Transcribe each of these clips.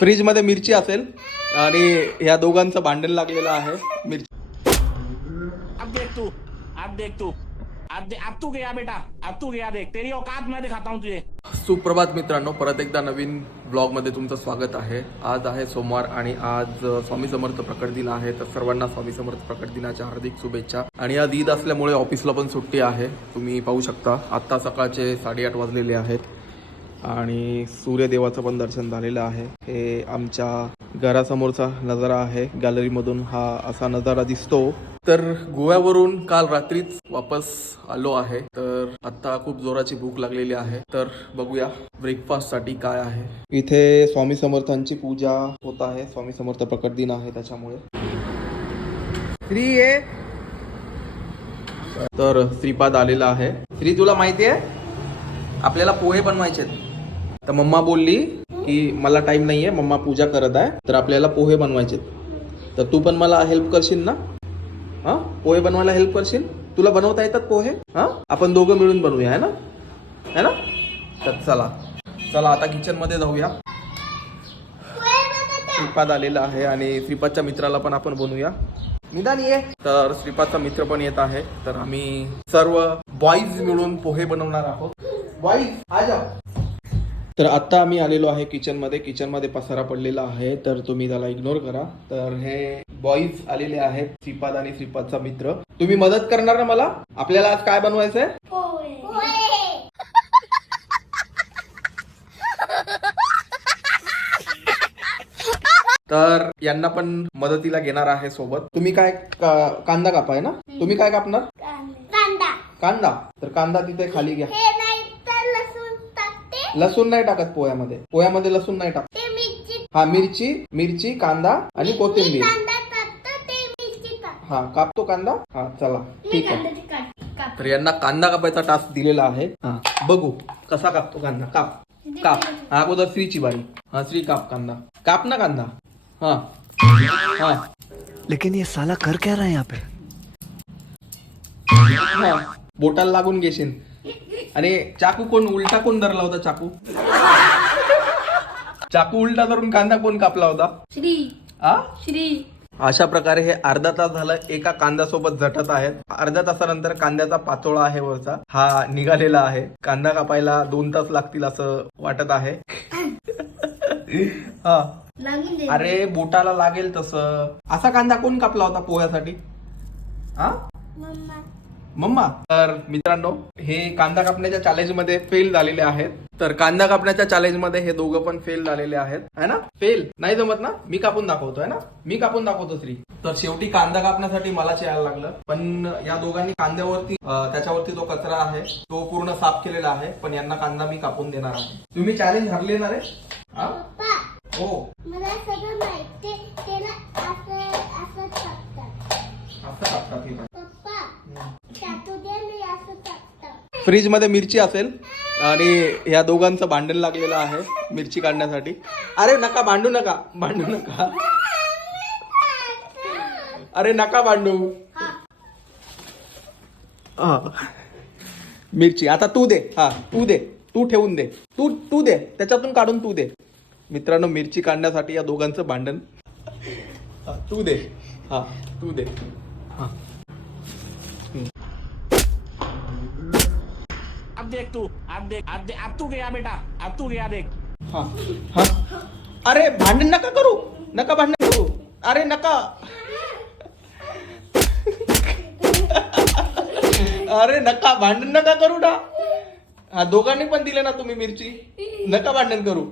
फ्रीजमध्ये मिरची असेल आणि ह्या दोघांचं भांडण लागलेलं आहे. मिरची अब देख तू अब देख तू. अब दे, अब तू गया बेटा अब तू गया देख. तेरी औकात मैं दिखाता हूँ तुझे. सुप्रभात मित्रांनो परत एकदा नवीन ब्लॉगमध्ये तुमचं स्वागत आहे. आज आहे सोमवार आणि आज स्वामी समर्थ प्रकट दिन आहे. तर सर्वांना स्वामी समर्थ प्रकट दिनाच्या हार्दिक शुभेच्छा. आणि आज ईद असल्यामुळे ऑफिसला पण सुट्टी आहे. तुम्ही पाहू शकता आत्ता सकाळचे साडेआठ वाजलेले आहेत. आणि सूर्यदेवाचं पण दर्शन झालेलं आहे. हे आमच्या घरासमोरचा नजारा आहे. गॅलरीमधून हा असा नजारा दिसतो. तर गोव्यावरून काल रात्रीच वापस आलो आहे. तर आता खूप जोराची भूक लागलेली आहे. तर बघूया ब्रेकफास्टसाठी काय आहे. इथे स्वामी समर्थांची पूजा होत आहे. स्वामी समर्थ प्रकट दिन आहे त्याच्यामुळे. श्री तर श्रीपाद आलेला आहे. श्री तुला माहिती आहे? आपल्याला पोहे बनवायचे तर मम्मा बोलली की मला टाइम नाही आहे मम्मा पूजा करत आहे तर आपल्याला पोहे बनवायचे तर तू पण मला हेल्प करशील ना? हा? पोहे बनवायला हेल्प करशील? तुला बनवता येतात पोहे? हा? आपण दोघं मिळून बनवूया है ना? है ना? तर चला. चला आता किचनमध्ये जाऊया. श्रीपाद आलेला आहे आणि श्रीपादच्या मित्राला पण आपण बनवूया. निदान ये. तर श्रीपादचा मित्र पण येत आहे तर आम्ही सर्व बॉईज मिळून पोहे बनवणार आहोत. बॉईज आ जाओ. तर आता आम्ही आलेलो आहे किचनमध्ये किचनमध्ये पसारा पडलेला आहे तर तुम्ही त्याला इग्नोर करा. तर हे बॉईज आलेले आहेत श्रीपाद आणि श्रीपादचा मित्र. तुम्ही मदत करणार ना मला? आपल्याला आज काय बनवायचंय? तर यांना पण मदतीला घेणार आहे सोबत. तुम्ही काय का- कांदा कापाय ना? तुम्ही काय कापणार? कांदा. कांदा. तर कांदा तिथे खाली घ्या हे नाही तर लसूण टाकते लसूण नाही टाकत पोह्यामध्ये. पोह्यामध्ये लसूण नाही टाकत. ते मिरची. हा मिरची मिरची कांदा आणि मी कोथिंबीर. कांदा टाकतो ते मिरची टाक हा कापतो कांदा? हा चला मी ठीक आहे. कांद्याची काप काप तर यांना कांदा कापायचा टास्क दिलेला आहे. हा बघू कसा कापतो कांदा. काप काप. हा अगोदर श्रीची बारी हा श्री काप कांदा. काप ना कांदा. हा हा. लेकिन ये साला कर क्या रहा है यहाँ पे? हा बोटाला लागून घेशील आणि चाकू कोण उलटा कोण धरला होता चाकू? चाकू उलटा धरून कांदा कोण कापला होता? श्री. आ? श्री. अशा प्रकारे हे अर्धा तास झालं एका कांद्यासोबत झटत आहेत. अर्ध्या तासानंतर कांद्याचा पाचोळा आहे वरचा. हा निघालेला आहे. कांदा कापायला दोन तास लागतील असं वाटत आहे. हा. अरे बोटाला लागेल तसं. असा कांदा कोण कापला होता पोह्यासाठी? हा मम्मा. तर मित्रांनो हे कांदा कापण्याच्या चॅलेंजमध्ये फेल झालेले आहेत. तर कांदा कापण्याच्या चॅलेंजमध्ये हे दोघं पण फेल झालेले आहेत. है ना? फेल नाही जमत ना? मी कापून दाखवतो है ना? मी कापून दाखवतो श्री तर शेवटी कांदा कापण्यासाठी मलाच यायला लागलं. पण या दोघांनी कांद्यावरती त्याच्यावरती जो कचरा आहे. तो पूर्ण साफ केलेला आहे. पण यांना कांदा मी कापून देणार आहे. तुम्ही चॅलेंज हरले ना रे? हा? मला सगळं माहिती असं कापतात हे. पप्पा टाकू दे मी असं फ्रीजमध्ये मिरची असेल आणि ह्या दोघांचं भांडण लागलेलं आहे मिरची काढण्यासाठी. अरे नका भांडू नका. भांडू नका. अरे नका भांडू. हा. मिरची. आता तू दे. हा तू दे. तू ठेवून दे. तू तू दे. त्याच्यातून काढून तू दे. मित्रांनो मिरची काढण्यासाठी या दोघांचं भांडण. तू दे. हा तू दे. हा. अब देख तू अब देख अब देख अब तू गया बेटा अब तू गया देख। हा हा। अरे भांडण नका करू नका भांडण करू। अरे नका। अरे नका भांडण नका करू ना। हा दोघांनी पण दिले ना तुम्ही मिरची. नका भांडण करू.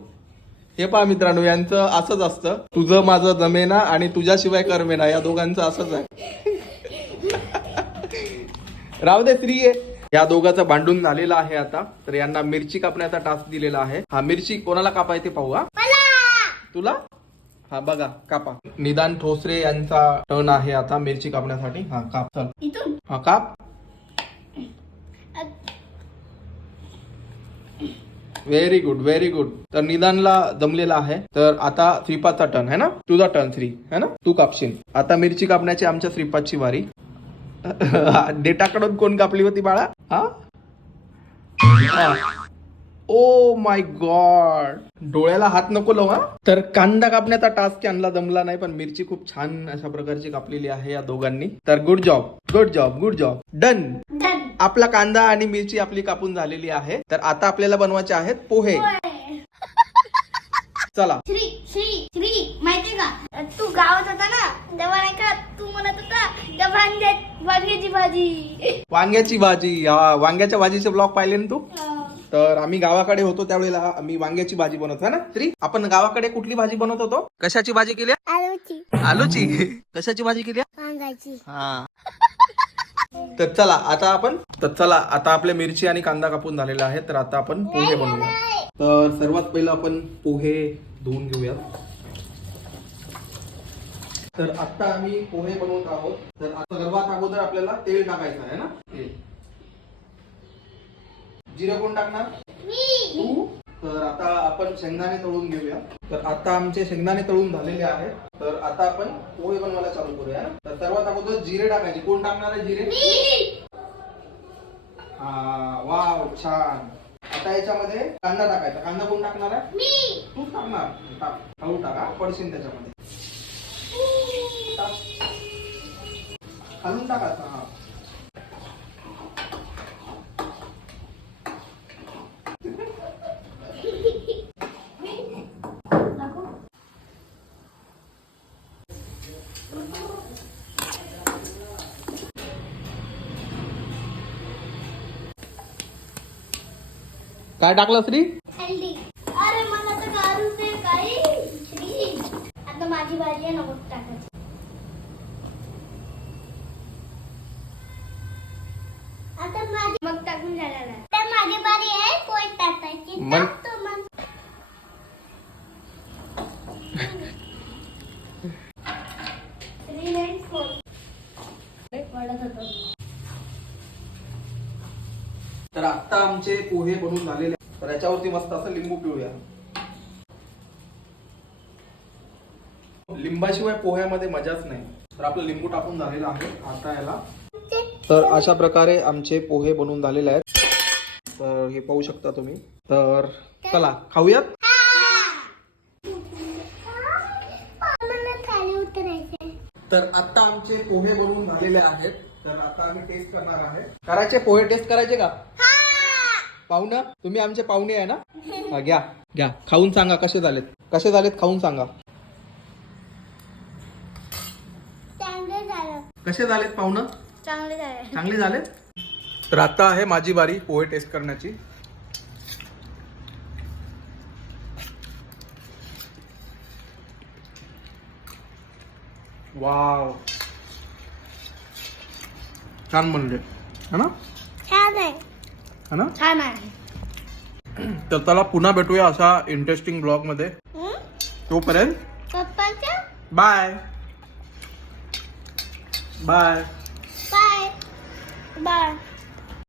हे पहा मित्रांनो यांचं असंच असतं. तुझं माझं जमेना आणि तुझ्याशिवाय करमेना या दोघांचं असंच आहे. राहू दे स्त्री आहे. या दोघांचं भांडून झालेलं आहे आता. तर यांना मिरची कापण्याचा टास्क दिलेला आहे. हा मिरची कोणाला कापाय ते पाहू हा? तुला? हा बघा कापा. निदान ठोसरे यांचा टर्न आहे आता मिरची कापण्यासाठी. हा काप चल. इथून. हा काप. व्हेरी गुड व्हेरी गुड तर निदानला जमलेला आहे. तर आता श्रीपादचा टर्न है ना? तुझा टर्न श्री है ना? तू कापशील. आता मिरची कापण्याची आमच्या श्रीपादची वारी. डेटाकडून कोण कापली होती बाळा? हा? हा. ओ माय गॉड डोळ्याला हात नको लावा तर कांदा कापण्याचा टास्क आणला जमला नाही पण मिरची खूप छान अशा प्रकारची कापलेली आहे या दोघांनी. तर good job good job good job done done आपला कांदा आणि मिरची आपली कापून झालेली आहे. तर आता आपल्याला बनवायचे आहेत पोहे. चला. श्री श्री श्री माहितीये का? तू गावात होता ना तेव्हा नाही का तू म्हणत होता त्या वांग्या वांग्याची भाजी. वांग्याची भाजी. हा वांग्याच्या भाजीचे ब्लॉग पाहिले ना तू? तर आम्ही गावाकडे होतो त्यावेळेला. आम्ही वांग्याची भाजी बनवतो ना? श्री आपण गावाकडे कुठली भाजी बनवत होतो? कशाची भाजी केली? आलूची. आलूची. कशाची भाजी केली? वांगाची हा. तर चला आता आपण तर चला आता आपल्या मिरची आणि कांदा कापून झालेला आहे तर आता आपण पोहे बनवूया. तर सर्वात पहिलं आपण पोहे धुवून घेऊया. तर आता आम्ही पोहे बनवत आहोत. तर आता सर्वात अगोदर आपल्याला तेल टाकायचं आहे ना? तेल जिरे कोण टाकणार? तू. तर आता आपण शेंगदाणे तळून घेऊया. तर आता आमचे शेंगदाणे तळून झालेले आहेत. तर आता आपण पोहे बनवायला चालू करूया तर सर्वात अगोदर जिरे टाकायचे. कोण टाकणार आहे जिरे? हा वाव छान. आता याच्यामध्ये कांदा टाकायचा. कांदा कोण टाकणार आहे? तूच टाकणार. टाक. हळू टाका. पडशील त्याच्यामध्ये. टाक. खालून टाकायचा हा. काय टाकलं श्री हल्दी अरे मला तर काढू दे काही श्री आता माझी भाजी आहे नको टाकायची आता माझी मग टाकून झालेला तर माझी बारी आहे पोट टाकायची मग- टाकतो मग Three and four. पडत होतं तर आता आमचे पोहे बनून झालेले आहेत. तर याच्यावरती मस्त असं लिंबू पिळूया. लिंबाशिवाय पोह्यामध्ये मजाच नाही. तर आपलं लिंबू टाकून झालेलं आहे आता याला. तर अशा प्रकारे आमचे पोहे बनवून झालेले आहेत. तर हे पाहू शकता तुम्ही. तर चला खाऊयात? तर आता आमचे पोहे बनवून झालेले आहेत. तर आता आम्ही टेस्ट करणार आहे. करायचे पोहे टेस्ट करायचे का? पाहुणा तुम्ही आमचे पाहुणे आहे ना? हा, घ्या घ्या. खाऊन सांगा कसे झालेत. कसे झालेत खाऊन सांगा. चांगलं झालं. कसे झालेत पाहुणं? चांगलं झालं. चांगले झाले तर आता आहे माझी बारी पोहे टेस्ट करण्याची. वाव. छान म्हणले है ना? छान आहे. है ना? छान आहे. तर चला पुन्हा भेटूया अशा इंटरेस्टिंग ब्लॉगमध्ये? तोपर्यंत पप्पाचं बाय बाय बाय बाय